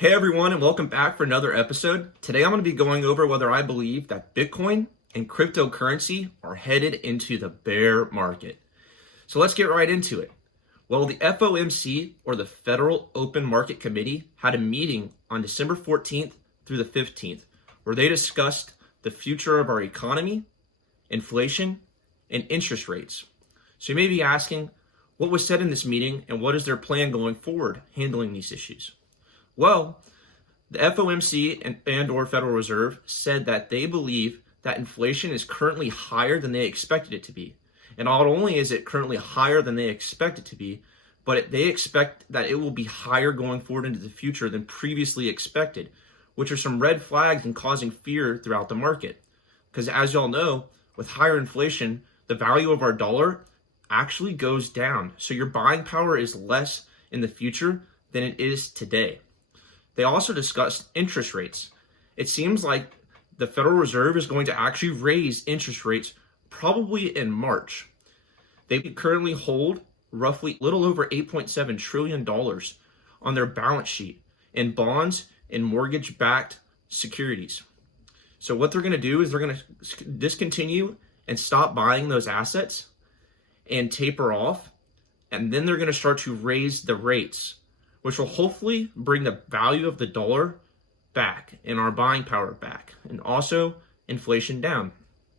Hey everyone, and welcome back for another episode. Today I'm going to be going over whether I believe that Bitcoin and cryptocurrency are headed into the bear market. So let's get right into it. Well, the FOMC, or the Federal Open Market Committee, had a meeting on December 14th through the 15th, where they discussed the future of our economy, inflation, and interest rates. So you may be asking, what was said in this meeting and what is their plan going forward handling these issues? Well, the FOMC and/or Federal Reserve said that they believe that inflation is currently higher than they expected it to be. And not only is it currently higher than they expect it to be, but they expect that it will be higher going forward into the future than previously expected, which are some red flags and causing fear throughout the market. Because as y'all know, with higher inflation, the value of our dollar actually goes down. So your buying power is less in the future than it is today. They also discussed interest rates. It seems like the Federal Reserve is going to actually raise interest rates probably in March. They currently hold roughly a little over $8.7 trillion on their balance sheet in bonds and mortgage-backed securities. So what they're going to do is they're going to discontinue and stop buying those assets and taper off, and then they're going to start to raise the rates, which will hopefully bring the value of the dollar back and our buying power back, and also inflation down.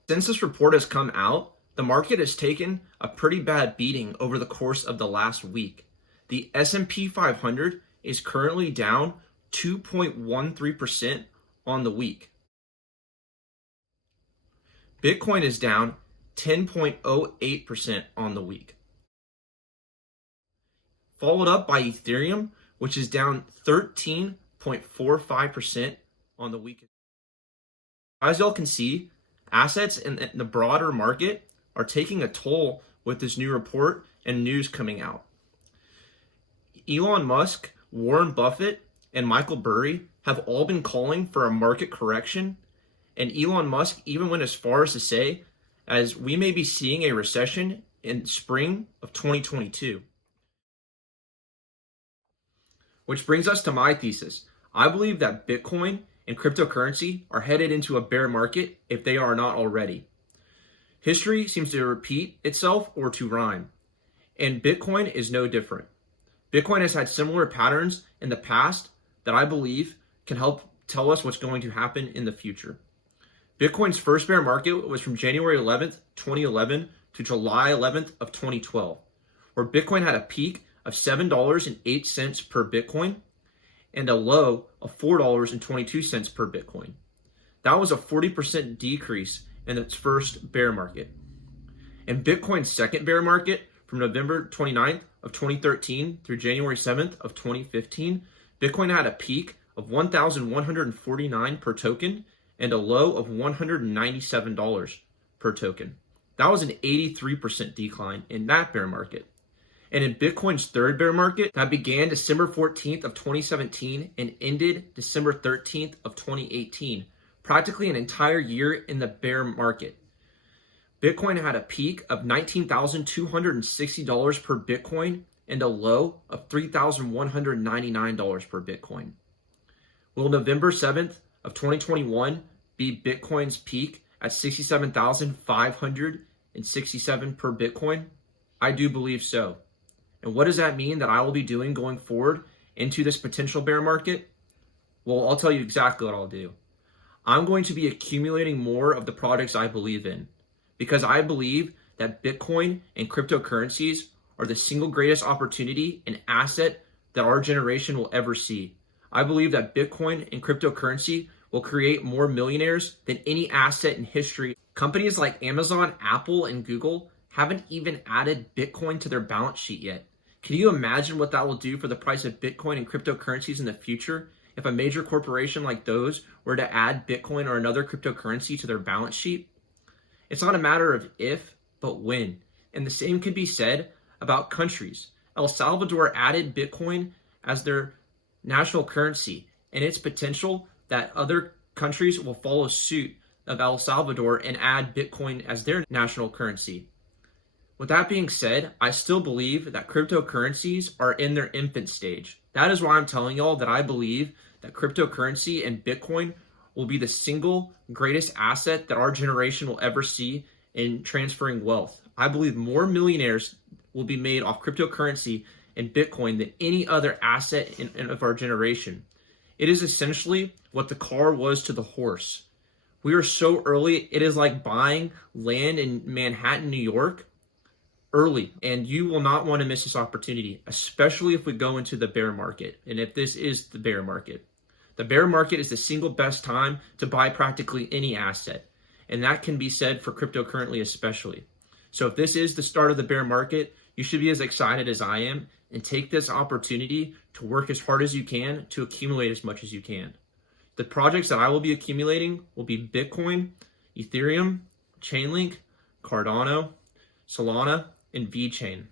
Since this report has come out, the market has taken a pretty bad beating over the course of the last week. The S&P 500 is currently down 2.13% on the week. Bitcoin is down 10.08% on the week. Followed up by Ethereum, which is down 13.45% on the week. As y'all can see, assets in the broader market are taking a toll with this new report and news coming out. Elon Musk, Warren Buffett, and Michael Burry have all been calling for a market correction, and Elon Musk even went as far as to say as we may be seeing a recession in spring of 2022. Which brings us to my thesis. I believe that Bitcoin and cryptocurrency are headed into a bear market if they are not already. History seems to repeat itself or to rhyme, and Bitcoin is no different. Bitcoin has had similar patterns in the past that I believe can help tell us what's going to happen in the future. Bitcoin's first bear market was from January 11th, 2011 to July 11th of 2012, where Bitcoin had a peak of $7.08 per Bitcoin and a low of $4.22 per Bitcoin. That was a 40% decrease in its first bear market. In Bitcoin's second bear market from November 29th of 2013 through January 7th of 2015, Bitcoin had a peak of $1,149 per token and a low of $197 per token. That was an 83% decline in that bear market. And in Bitcoin's third bear market that began December 14th of 2017 and ended December 13th of 2018, practically an entire year in the bear market, Bitcoin had a peak of $19,260 per Bitcoin and a low of $3,199 per Bitcoin. Will November 7th of 2021 be Bitcoin's peak at $67,567 per Bitcoin? I do believe so. And what does that mean that I will be doing going forward into this potential bear market? Well, I'll tell you exactly what I'll do. I'm going to be accumulating more of the products I believe in, because I believe that Bitcoin and cryptocurrencies are the single greatest opportunity and asset that our generation will ever see. I believe that Bitcoin and cryptocurrency will create more millionaires than any asset in history. Companies like Amazon, Apple, and Google haven't even added Bitcoin to their balance sheet yet. Can you imagine what that will do for the price of Bitcoin and cryptocurrencies in the future if a major corporation like those were to add Bitcoin or another cryptocurrency to their balance sheet? It's not a matter of if, but when. And the same could be said about countries. El Salvador added Bitcoin as their national currency, and it's potential that other countries will follow suit of El Salvador and add Bitcoin as their national currency. With that being said, I still believe that cryptocurrencies are in their infant stage. That is why I'm telling y'all that I believe that cryptocurrency and Bitcoin will be the single greatest asset that our generation will ever see in transferring wealth. I believe more millionaires will be made off cryptocurrency and Bitcoin than any other asset of our generation. It is essentially what the car was to the horse. We are so early. It is like buying land in Manhattan, New York, early, and you will not want to miss this opportunity, especially if we go into the bear market. And if this is the bear market, the bear market is the single best time to buy practically any asset. And that can be said for cryptocurrency especially. So if this is the start of the bear market, you should be as excited as I am and take this opportunity to work as hard as you can to accumulate as much as you can. The projects that I will be accumulating will be Bitcoin, Ethereum, Chainlink, Cardano, Solana, and VeChain.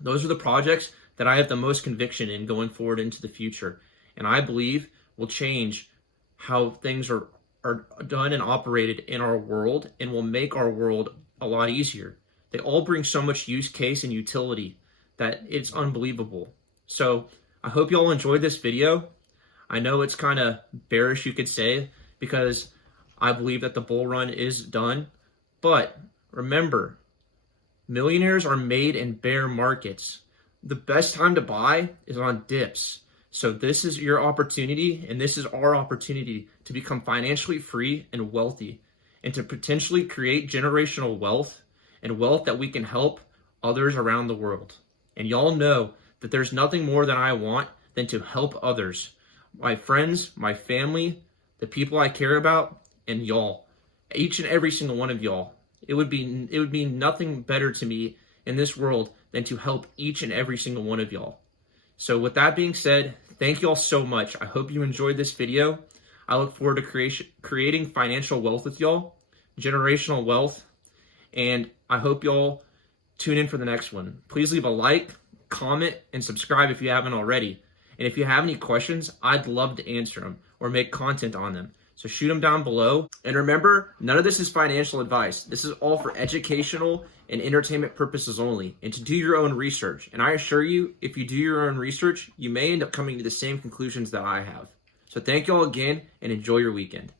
Those are the projects that I have the most conviction in going forward into the future, and I believe will change how things are done and operated in our world and will make our world a lot easier. They all bring so much use case and utility that it's unbelievable. So I hope you all enjoyed this video. I know it's kind of bearish, you could say, because I believe that the bull run is done. But remember, millionaires are made in bear markets. The best time to buy is on dips. So this is your opportunity, and this is our opportunity to become financially free and wealthy, and to potentially create generational wealth and wealth that we can help others around the world. And y'all know that there's nothing more than I want than to help others. My friends, my family, the people I care about, and y'all, each and every single one of y'all. It would be nothing better to me in this world than to help each and every single one of y'all. So with that being said, thank y'all so much. I hope you enjoyed this video. I look forward to creating financial wealth with y'all, generational wealth, and I hope y'all tune in for the next one. Please leave a like, comment, and subscribe if you haven't already. And if you have any questions, I'd love to answer them or make content on them. So shoot them down below. And remember, none of this is financial advice. This is all for educational and entertainment purposes only, and to do your own research. And I assure you, if you do your own research, you may end up coming to the same conclusions that I have. So thank you all again, and enjoy your weekend.